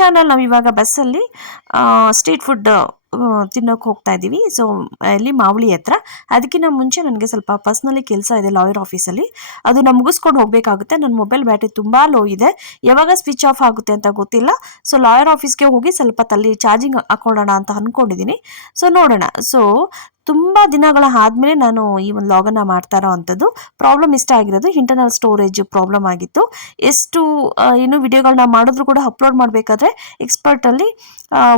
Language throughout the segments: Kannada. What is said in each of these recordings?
ಚಾನಲ್ ನಾವು ಇವಾಗ ಬಸ್ಸಲ್ಲಿ ಸ್ಟ್ರೀಟ್ ಫುಡ್ ತಿನ್ನೋಕೆ ಹೋಗ್ತಾ ಇದ್ದೀವಿ. ಸೊ ಇಲ್ಲಿ ಮಾವಳಿ ಹತ್ರ. ಅದಕ್ಕಿಂತ ಮುಂಚೆ ನನಗೆ ಸ್ವಲ್ಪ ಪರ್ಸ್ನಲಿ ಕೆಲಸ ಇದೆ ಲಾಯರ್ ಆಫೀಸಲ್ಲಿ, ಅದನ್ನ ಮುಗಿಸ್ಕೊಂಡು ಹೋಗಬೇಕಾಗುತ್ತೆ. ನನ್ನ ಮೊಬೈಲ್ ಬ್ಯಾಟ್ರಿ ತುಂಬ ಲೋ ಇದೆ, ಯಾವಾಗ ಸ್ವಿಚ್ ಆಫ್ ಆಗುತ್ತೆ ಅಂತ ಗೊತ್ತಿಲ್ಲ. ಸೊ ಲಾಯರ್ ಆಫೀಸ್ಗೆ ಹೋಗಿ ಸ್ವಲ್ಪ ತಲ್ಲಿ ಚಾರ್ಜಿಂಗ್ ಹಾಕೊಳ್ಳೋಣ ಅಂತ ಅಂದ್ಕೊಂಡಿದ್ದೀನಿ. ಸೊ ನೋಡೋಣ. ಸೊ ತುಂಬ ದಿನಗಳ ಆದಮೇಲೆ ನಾನು ಈ ಒಂದು ಲಾಗನ್ನು ಮಾಡ್ತಾ ಇರೋ ಅಂಥದ್ದು. ಪ್ರಾಬ್ಲಮ್ ಇಷ್ಟ ಆಗಿರೋದು ಇಂಟರ್ನಲ್ ಸ್ಟೋರೇಜ್ ಪ್ರಾಬ್ಲಮ್ ಆಗಿತ್ತು. ಎಷ್ಟು ಏನು ವಿಡಿಯೋಗಳನ್ನ ಮಾಡಿದ್ರು ಕೂಡ ಅಪ್ಲೋಡ್ ಮಾಡಬೇಕಾದ್ರೆ ಎಕ್ಸ್ಪರ್ಟಲ್ಲಿ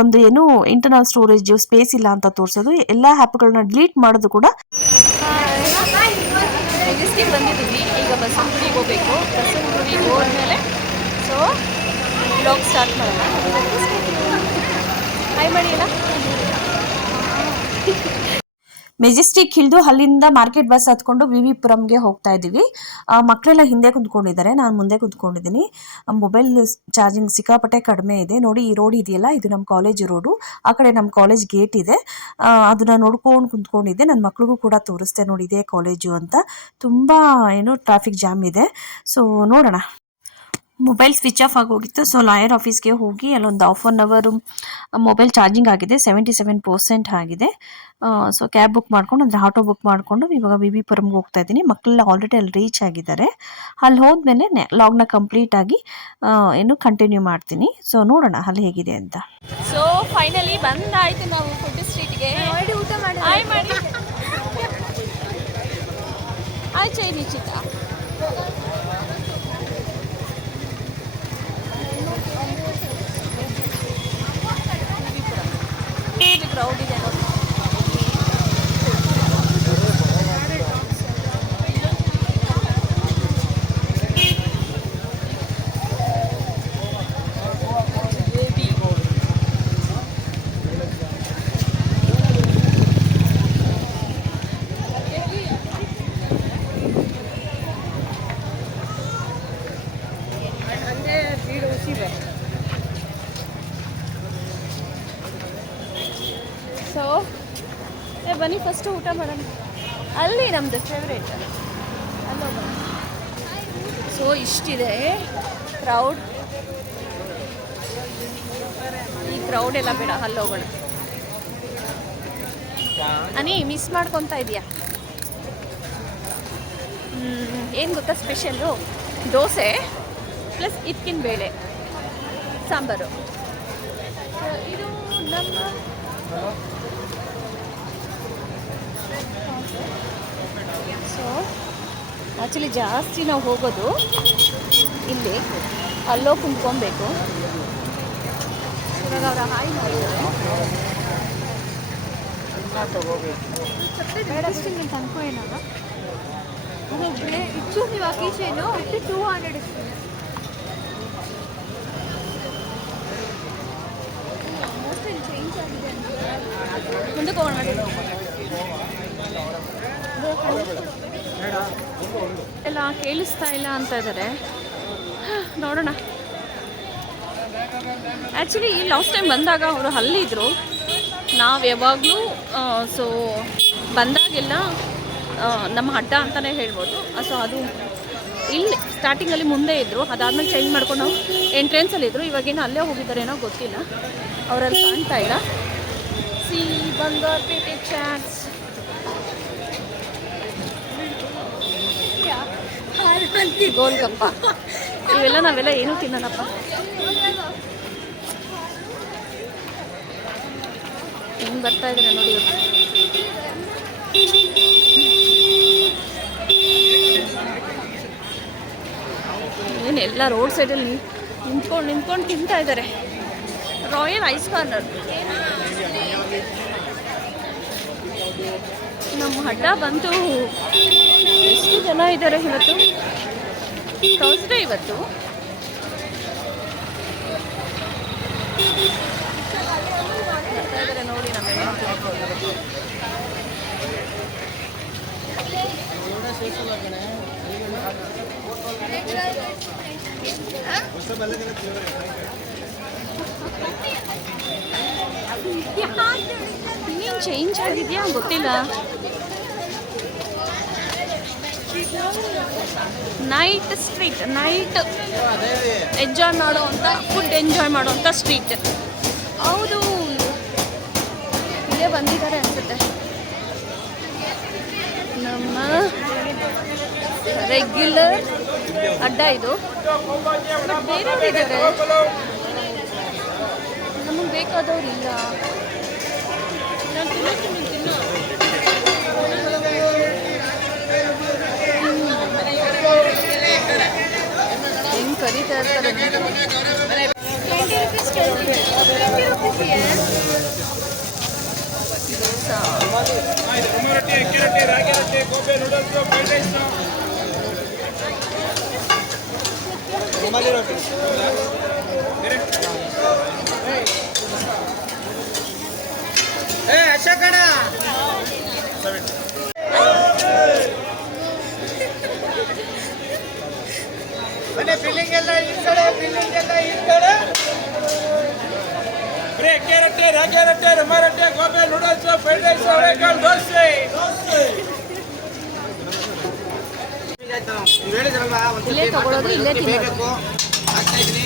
ಒಂದು ಏನು ಇಂಟರ್ನಲ್ ಸ್ಟೋರೇಜ್ ಸ್ಪೇಸ್ ಇಲ್ಲ ಅಂತ ತೋರಿಸೋದು. ಎಲ್ಲ ಆ್ಯಪ್ಗಳನ್ನ ಡಿಲೀಟ್ ಮಾಡೋದು ಕೂಡ. ಬಂದಿದ್ದೀವಿ ಈಗ ಬಸವನಗುಡಿಗೆ ಹೋಗಬೇಕು. ಬಸವನಗುಡಿಗೆ ಹೋದ್ಮೇಲೆ ಸೊ ಬ್ಲಾಗ್ ಸ್ಟಾರ್ಟ್ ಮಾಡೋಣ. ಹಾಯ್ ಮಾಡಿಲ್ಲ. ಮೆಜೆಸ್ಟಿಕ್ ಇಳಿದು ಅಲ್ಲಿಂದ ಮಾರ್ಕೆಟ್ ಬಸ್ ಹತ್ಕೊಂಡು ವಿ ಪುರಂಗೆ ಹೋಗ್ತಾ ಇದ್ದೀವಿ. ಮಕ್ಕಳೆಲ್ಲ ಹಿಂದೆ ಕುಂತ್ಕೊಂಡಿದ್ದಾರೆ, ನಾನು ಮುಂದೆ ಕುಂತ್ಕೊಂಡಿದ್ದೀನಿ. ಮೊಬೈಲ್ ಚಾರ್ಜಿಂಗ್ ಸಿಕ್ಕಾಪಟ್ಟೆ ಕಡಿಮೆ ಇದೆ. ನೋಡಿ ಈ ರೋಡ್ ಇದೆಯಲ್ಲ, ಇದು ನಮ್ಮ ಕಾಲೇಜ್ ರೋಡು. ಆ ಕಡೆ ನಮ್ಮ ಕಾಲೇಜ್ ಗೇಟ್ ಇದೆ. ಅದನ್ನ ನೋಡ್ಕೊಂಡು ಕುಂತ್ಕೊಂಡಿದ್ದೆ. ನನ್ನ ಮಕ್ಳಿಗೂ ಕೂಡ ತೋರಿಸ್ತೆ, ನೋಡಿ ಇದೇ ಕಾಲೇಜು ಅಂತ. ತುಂಬ ಏನು ಟ್ರಾಫಿಕ್ ಜಾಮ್ ಇದೆ. ಸೊ ನೋಡೋಣ. ಮೊಬೈಲ್ ಸ್ವಿಚ್ ಆಫ್ ಆಗೋಗಿತ್ತು. ಸೊ ಲಾಯರ್ ಆಫೀಸ್ಗೆ ಹೋಗಿ ಅಲ್ಲೊಂದು ½ ಮೊಬೈಲ್ ಚಾರ್ಜಿಂಗ್ ಆಗಿದೆ, 77% ಆಗಿದೆ. ಸೊ ಕ್ಯಾಬ್ ಬುಕ್ ಮಾಡ್ಕೊಂಡು, ಅಂದರೆ ಆಟೋ ಬುಕ್ ಮಾಡಿಕೊಂಡು ಇವಾಗ ವಿ ಪುರಂಗೆ ಹೋಗ್ತಾ ಇದ್ದೀನಿ. ಮಕ್ಕಳೆಲ್ಲ ಆಲ್ರೆಡಿ ಅಲ್ಲಿ ರೀಚ್ ಆಗಿದ್ದಾರೆ. ಅಲ್ಲಿ ಹೋದ್ಮೇಲೆ ಲಾಗ್ನ ಕಂಪ್ಲೀಟ್ ಆಗಿ ಏನು ಕಂಟಿನ್ಯೂ ಮಾಡ್ತೀನಿ. ಸೊ ನೋಡೋಣ ಅಲ್ಲಿ ಹೇಗಿದೆ ಅಂತ. ಸೊ ಫೈನಲಿ ಬಂದಾಯಿತು ನಾವು ಫುಡ್ ಸ್ಟ್ರೀಟ್ಗೆ. ಊಟ ಮಾಡಿ ಆಯ್ತು ನಿಶ್ಚಿತ. ಕ್ರೌಡ್ ಇದೆ ನೋಡಿ. ಸೊ ಬನ್ನಿ ಫಸ್ಟ್ ಊಟ ಮಾಡೋಣ. ಅಲ್ಲಿ ನಮ್ಮದು ಫೇವ್ರೇಟ್ ಅಲ್ಲೋಗ. ಸೊ ಇಷ್ಟಿದೆ ಕ್ರೌಡ್. ಈ ಕ್ರೌಡ್ ಎಲ್ಲ ಬೇಡ, ಅಲ್ಲೋಗೋಣ. ಅನಿ ಮಿಸ್ ಮಾಡ್ಕೊತಾ ಇದೆಯಾ? ಏನು ಗೊತ್ತಾ ಸ್ಪೆಷಲ್ಲು? ದೋಸೆ ಪ್ಲಸ್ ಇದ್ಕಿನ ಬೇಳೆ ಸಾಂಬಾರು. ಇದು ನಮ್ಮ ಸೊ ಆ್ಯಕ್ಚುಲಿ ಜಾಸ್ತಿ ನಾವು ಹೋಗೋದು ಇಲ್ಲಿ. ಅಲ್ಲೋ ಕುಂತ್ಕೊಬೇಕು. ಇವಾಗ ಅವರ ಹಾಯ್ ಮಾಡಿದ್ದಾರೆ. ತನಕ ಏನಾಗ ಅದೊಬ್ಬಳೆ ಇಚ್ಚು ನೀವು ಅಕೀಶೇನು 200 ಚೇಂಜ್ ಆಗಿದೆ ಮುಂದಕ್ಕೆ ಹೋಗೋಣ. ಎಲ್ಲ ಕೇಳಿಸ್ತಾ ಇಲ್ಲ ಅಂತ ಇದ್ದಾರೆ. ನೋಡೋಣ. ಆ್ಯಕ್ಚುಲಿ ಲಾಸ್ಟ್ ಟೈಮ್ ಬಂದಾಗ ಅವರು ಅಲ್ಲಿದ್ದರು. ನಾವು ಯಾವಾಗಲೂ ಸೊ ಬಂದಾಗೆಲ್ಲ ನಮ್ಮ ಅಡ್ಡ ಅಂತಲೇ ಹೇಳ್ಬೋದು. ಸೊ ಅದು ಇಲ್ಲಿ ಸ್ಟಾರ್ಟಿಂಗಲ್ಲಿ ಮುಂದೆ ಇದ್ದರು, ಅದಾದಮೇಲೆ ಚೇಂಜ್ ಮಾಡ್ಕೊಂಡು ನಾವು ಎಂಟ್ರೆನ್ಸಲ್ಲಿದ್ದರು. ಇವಾಗೇನು ಅಲ್ಲೇ ಹೋಗಿದ್ದಾರೇನೋ ಗೊತ್ತಿಲ್ಲ, ಅವರಲ್ಲಿ ಕಾಣ್ತಾ ಇಲ್ಲ. ಸಿ ಬಂಗಾರಪೇಟೆ ಚಾಟ್ಸ್. ಗೋಲ್ಗಪ್ಪ ಇವೆಲ್ಲ ನಾವೆಲ್ಲ ಏನೂ ತಿನ್ನೋಣಪ್ಪ. ಹೆಂಗೆ ಬರ್ತಾ ಇದ್ದಾರೆ ನೋಡಿ ಇವರು. ಏನೆಲ್ಲ ರೋಡ್ ಸೈಡಲ್ಲಿ ನಿಂತ್ಕೊಂಡು ತಿಂತಾ ಇದ್ದಾರೆ. Royal ice corner. ನಮ್ಮ ಅಡ್ಡ ಬಂತು. ಎಷ್ಟು ಜನ ಇದ್ದಾರೆ ಇವತ್ತು? ಥರ್ಸ್ಡೇ ಇವತ್ತು. ಬರ್ತಾ ಇದ್ದಾರೆ ನೋಡಿ ನಮಗೆ. ಇನ್ನೇನು ಚೇಂಜ್ ಆಗಿದೆಯಾ ಗೊತ್ತಿಲ್ಲ. ನೈಟ್ ಸ್ಟ್ರೀಟ್, ನೈಟ್ ಎಂಜಾಯ್ ಮಾಡುವಂಥ, ಫುಡ್ ಎಂಜಾಯ್ ಮಾಡುವಂಥ ಸ್ಟ್ರೀಟ್. ಹೌದು, ಇಲ್ಲೇ ಬಂದಿದ್ದಾರೆ ಅನ್ಸುತ್ತೆ ನಮ್ಮ ರೆಗ್ಯುಲರ್ ಅಡ್ಡ ಇದು. ಬಟ್ ಬೇರೆಯವ್ರು ಇದ್ದಾರೆ, ನಮಗೆ ಬೇಕಾದವ್ರು ಇಲ್ಲ. ಹೆಂಗೆ ಕರೀತಾ ಇರ್ತಾರೆ. ಫೀಲಿಂಗ್ ಎಲ್ಲ ಈ ಕಡೆ, ಫೀಲಿಂಗ್ ಎಲ್ಲ ಈ ಕಡೆ. ಅಕ್ಕಿ ರೊಟ್ಟಿ, ರಾಗಿ ರೊಟ್ಟಿ, ರಮಾ ರೊಟ್ಟಿ, ಗೋಬಿ ನೂಡಲ್ಸ್, ಫ್ರೈಡ್ ರೈಸ್, ಅವರೆಕಾಳು ದೋಸೆ. ಇಲ್ಲೇ ತಗೊಳ್ಳೋದು, ಇಲ್ಲೇ ತಿನ್ನೋದು. ಆಗ್ತಾ ಇದ್ದೀನಿ.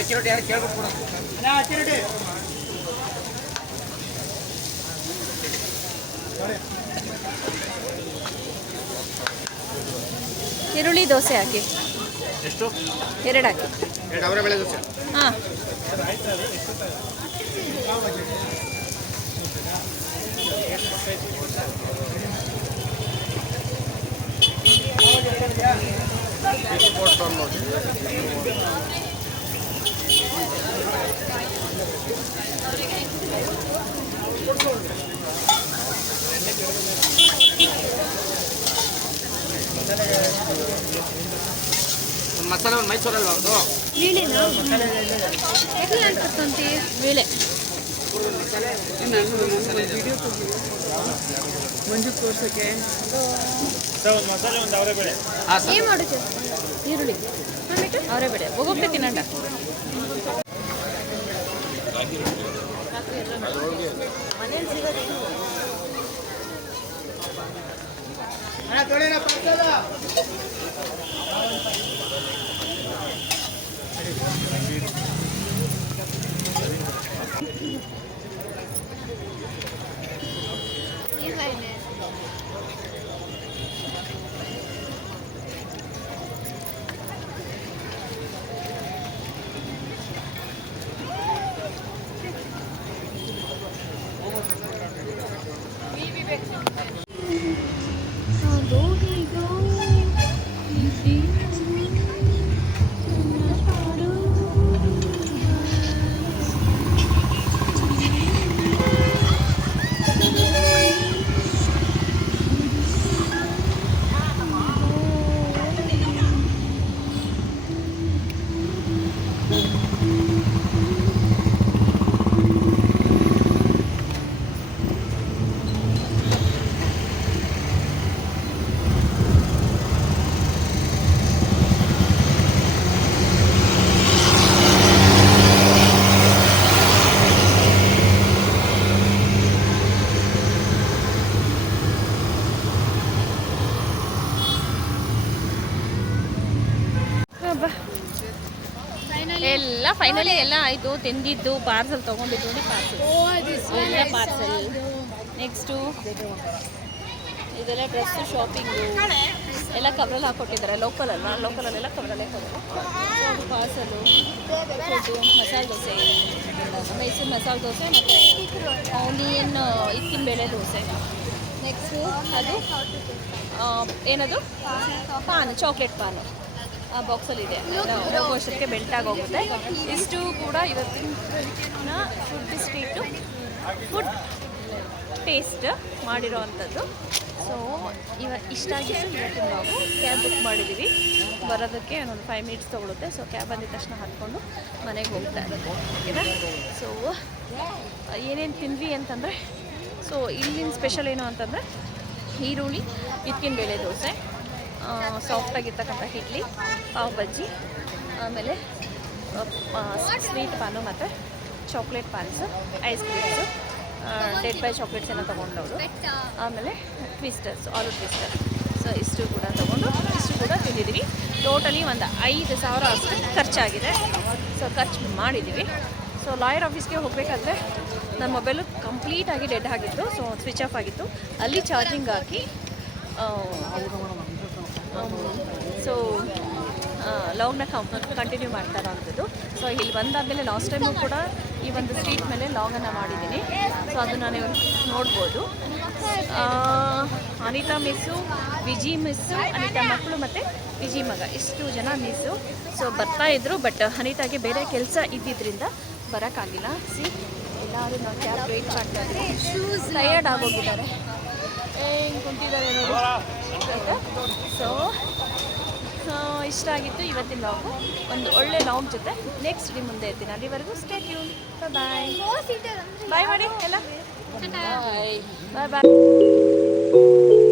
ಅಕ್ಕಿ ರೊಟ್ಟಿ ಯಾರು ಕೇಳ್ಬೇಕು ಕೂಡ. ಅಕ್ಕಿ ರೊಟ್ಟಿ ಈರುಳ್ಳಿ ದೋಸೆ ಹಾಕಿ. ಎಷ್ಟು? 2 ಹಾಕಿ. 2 ಅವರೆ ಬೇಳೆ ದೋಸೆ. ಹಾಂ, ಒಂದು ಮಸಾಲೆ, ಒಂದು ಮೈಸೂರಲ್ವ ಅದು? ವೀಳೆನಾ? ಎಲ್ಲಿ ಅಂತಂತಿ ಬೇಳೆ. ಮಂಜು ತೋರ್ಸಕ್ಕೆ ಒಂದು ಮಸಾಲೆ, ಒಂದು ಅವರೆ ಬೇಳೆ. ಏನು ಮಾಡೋದು? ಈರುಳ್ಳಿ, ಆಮೇಲೆ ಅವರೇ ಬೇಳೆ ಹೋಗೋಗ್ತೇ ತಿನ್ನಂಡ. ಅದು ಹೀಗೋ ಎಲ್ಲ ಫೈನಲಿ ಎಲ್ಲ ಆಯಿತು. ತಿಂದಿದ್ದು ಪಾರ್ಸಲ್ ತೊಗೊಂಡಿದ್ದು ನೋಡಿ, ಪಾರ್ಸಲ್ ಎಲ್ಲ ಪಾರ್ಸಲ್. ನೆಕ್ಸ್ಟು ಇದೆಲ್ಲ ಡ್ರೆಸ್ಸು, ಶಾಪಿಂಗು ಎಲ್ಲ ಕವರಲ್ಲಿ ಹಾಕ್ಕೊಟ್ಟಿದ್ದಾರೆ. ಲೋಕಲಲ್ಲೆಲ್ಲ ಕವರಲ್ಲೇ ಕೊಡೋದು. ಅದು ಪಾರ್ಸಲು, ಫುಡ್ಡು, ಮಸಾಲೆ ದೋಸೆ, ಮೈಸೂರು ಮಸಾಲೆ ದೋಸೆ ಮತ್ತು ಆನಿಯನ್ ಇಕ್ಕಿನ ಬೇಳೆ ದೋಸೆ. ನೆಕ್ಸ್ಟು ಅದು ಏನದು ಪಾನ್, ಚಾಕ್ಲೇಟ್ ಪಾನು ಆ ಬಾಕ್ಸಲ್ಲಿದೆ. ಹೋಗೋ ವರ್ಷಕ್ಕೆ ಬೆಲ್ಟಾಗಿ ಹೋಗುತ್ತೆ. ಇಷ್ಟು ಕೂಡ ಇವತ್ತಿನ ಫುಡ್ ಸ್ಟ್ರೀಟು ಫುಡ್ ಟೇಸ್ಟ್ ಮಾಡಿರೋ ಅಂಥದ್ದು. ಸೊ ಇಷ್ಟ ಆಗಿತ್ತು ಇವತ್ತು. ನಾವು ಕ್ಯಾಬ್ ಬುಕ್ ಮಾಡಿದ್ದೀವಿ, ಬರೋದಕ್ಕೆ ಒಂದು 5 ಮಿನಿಟ್ಸ್ ತೊಗೊಳುತ್ತೆ. ಸೊ ಕ್ಯಾಬ್ ಬಂದಿದ ತಕ್ಷಣ ಹತ್ಕೊಂಡು ಮನೆಗೆ ಹೋಗ್ತಾ ಇರೋದು, ಓಕೆನಾ? ಸೊ ಏನೇನು ತಿಂದ್ವಿ ಅಂತಂದರೆ, ಸೊ ಇಲ್ಲಿನ ಸ್ಪೆಷಲ್ ಏನು ಅಂತಂದರೆ ಈರುಳ್ಳಿ ಇದ್ಕಿನ ಬೇಳೆ ದೋಸೆ, ಸಾಫ್ಟಾಗಿರ್ತಕ್ಕಂಥ ಇಡ್ಲಿ, ಪಾವ್ ಬಜ್ಜಿ, ಆಮೇಲೆ ಸ್ವೀಟ್ ಪಾನು ಮತ್ತು chocolate Pond's, ice creams, dead by chocolates ಏನೋ ತೊಗೊಂಡವರು, ಆಮೇಲೆ ಟ್ವಿಸ್ಟರ್ಸ್, ಆಲೂ ಟ್ವಿಸ್ಟರ್. ಸೊ ಇಷ್ಟು ಕೂಡ ತೊಗೊಂಡು ಇಷ್ಟು ಕೂಡ ತಿಂದಿದ್ದೀವಿ. ಟೋಟಲಿ ಒಂದು 5,000 ಅಷ್ಟು ಖರ್ಚಾಗಿದೆ. ಸೊ ಖರ್ಚು ಮಾಡಿದ್ದೀವಿ. ಸೊ ಲಾಯರ್ ಆಫೀಸ್ಗೆ ಹೋಗಬೇಕಾದ್ರೆ ನನ್ನ ಮೊಬೈಲು ಕಂಪ್ಲೀಟಾಗಿ ಡೆಡ್ ಆಗಿತ್ತು. ಸೊ ಸ್ವಿಚ್ ಆಫ್ ಆಗಿತ್ತು. ಅಲ್ಲಿ ಚಾರ್ಜಿಂಗ್ ಹಾಕಿ ಸೊ ಲಾಗ್ನ ಕಂಟಿನ್ಯೂ ಮಾಡ್ತಾ ಇರೋವಂಥದ್ದು. ಸೊ ಇಲ್ಲಿ ಬಂದಾದಮೇಲೆ ಲಾಸ್ಟ್ ಟೈಮು ಕೂಡ ಈ ಒಂದು ಸ್ಟ್ರೀಟ್ ಮೇಲೆ ಲಾಗನ್ನು ಮಾಡಿದ್ದೀನಿ. ಸೊ ಅದನ್ನು ನೀವು ನೋಡ್ಬೋದು. ಅನಿತಾ ಮಿಸ್ಸು, ವಿಜಿ ಮಿಸ್ಸು, ಅನಿತಾ ಮಕ್ಕಳು ಮತ್ತು ವಿಜಿ ಮಗ ಇಷ್ಟು ಜನ ಮಿಸ್ಸು. ಸೊ ಬರ್ತಾಯಿದ್ರು, ಬಟ್ ಅನಿತಾಗೆ ಬೇರೆ ಕೆಲಸ ಇದ್ದಿದ್ದರಿಂದ ಬರೋಕ್ಕಾಗಿಲ್ಲ. ಎಲ್ಲರೂ ನಾವು ಕ್ಯಾಬ್ ವೆಯ್ಟ್ ಮಾಡ್ತಾ ಇದ್ದೀವಿ. ಟಯರ್ಡ್ ಆಗೋಗಿದ್ದಾರೆ, ಹೆಂಗೆ ಕುಂತಿದ್ದಾರೆ ನೋಡಿ. ಸೊ ಇಷ್ಟ ಆಗಿತ್ತು ಇವತ್ತಿನ ಲಾಗು. ಒಂದು ಒಳ್ಳೆ ಲಾಗ್ ಜೊತೆ ನೆಕ್ಸ್ಟ್ ಡೇ ಮುಂದೆ ಇರ್ತೀನಿ. ಅಲ್ಲಿವರೆಗೂ ಸ್ಟೇ ಟ್ಯೂನ್. ಬಾಯ್ ಬಾಯ್ ಮಾಡಿ ಎಲ್ಲ. ಬಾಯ್ ಬಾಯ್.